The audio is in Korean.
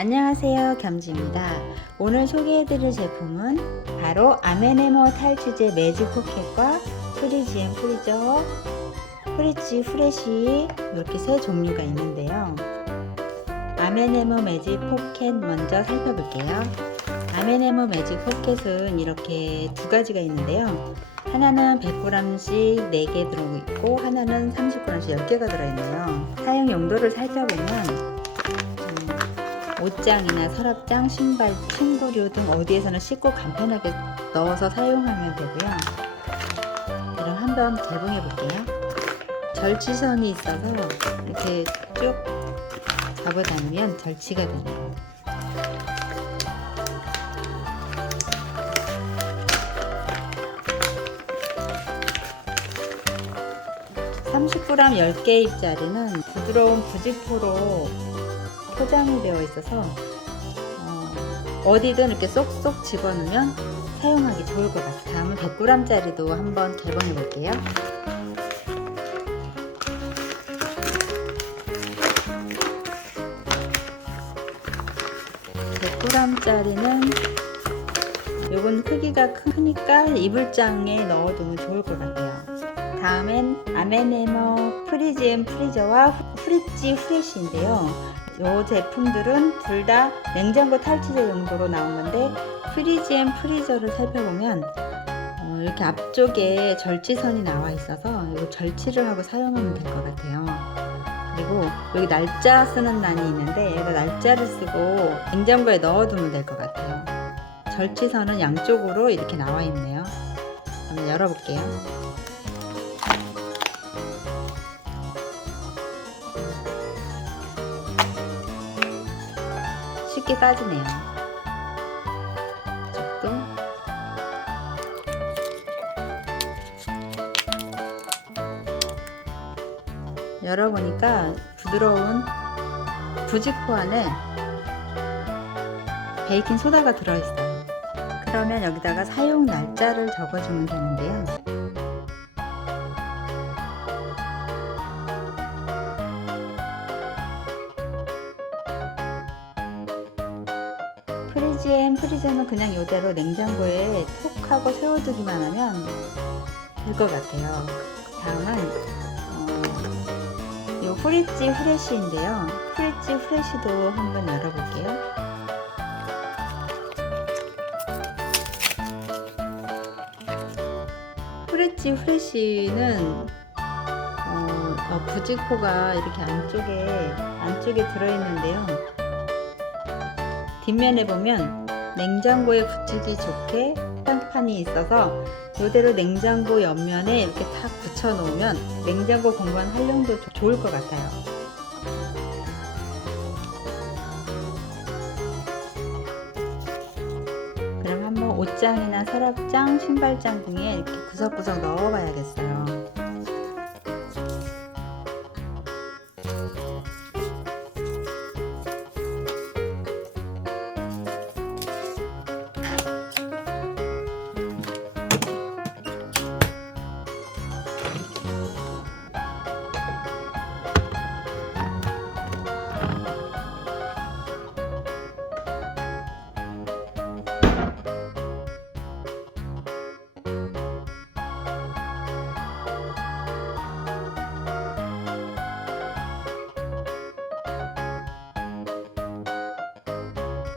안녕하세요 겸지입니다. 오늘 소개해드릴 제품은 바로 아메네모 탈취제 매직 포켓과 프리지앤 프리저 프리지 프레시 이렇게 세 종류가 있는데요. 아메네모 매직 포켓 먼저 살펴볼게요. 아메네모 매직 포켓은 이렇게 두 가지가 있는데요. 하나는 100g씩 4개 들어있고 하나는 30g씩 10개가 들어있네요. 사용 용도를 살펴보면 옷장이나 서랍장, 신발, 침구류 등 어디에서나 쉽고 간편하게 넣어서 사용하면 되고요. 그럼 한번 개봉해 볼게요. 절취선이 있어서 이렇게 쭉 잡아다니면 절취가 되네요. (30g) 10개입짜리는 부드러운 부직포로 포장이 되어 있어서 어, 디든 이렇게 쏙쏙 집어넣으면 사용하기 좋을 것 같아요. 다음은 100g짜리도 한번 개봉해 볼게요. (100g짜리는) 요건 크기가 크니까 이불장에 넣어두면 좋을 것 같아요. 다음엔 아메네모 프리지앤 프리저와 프리지 프레쉬인데요. 이 제품들은 둘 다 냉장고 탈취제 용도로 나온 건데 프리지 앤 프리저를 살펴보면 어, 이렇게 앞쪽에 절취선이 나와 있어서 이거 절취를 하고 사용하면 될 것 같아요. 그리고 여기 날짜 쓰는 난이 있는데 여기다 날짜를 쓰고 냉장고에 넣어두면 될 것 같아요. 절취선은 양쪽으로 이렇게 나와 있네요. 한번 열어볼게요. 쉽게 빠지네요. 이쪽도 열어보니까 부드러운 부직포 안에 베이킹 소다가 들어있어요. 그러면 여기다가 사용 날짜를 적어주면 되는데요. 프리지앤 프리저는 그냥 이대로 냉장고에 톡 하고 세워두기만 하면 될 것 같아요. 다음은 어, 이 프리지 후레쉬인데요. 프리지 후레쉬도 한번 열어볼게요. 프리지 후레쉬는 어, 어, 부직포가 이렇게 안쪽에 안쪽에 들어있는데요. 뒷면에 보면 냉장고에 붙이기 좋게 판판이 있어서 이대로 냉장고 옆면에 이렇게 탁 붙여 놓으면 냉장고 공간 활용도 좋을 것 같아요. 그럼 한번 옷장이나 서랍장, 신발장 등에 이렇게 구석구석 넣어 봐야겠어요.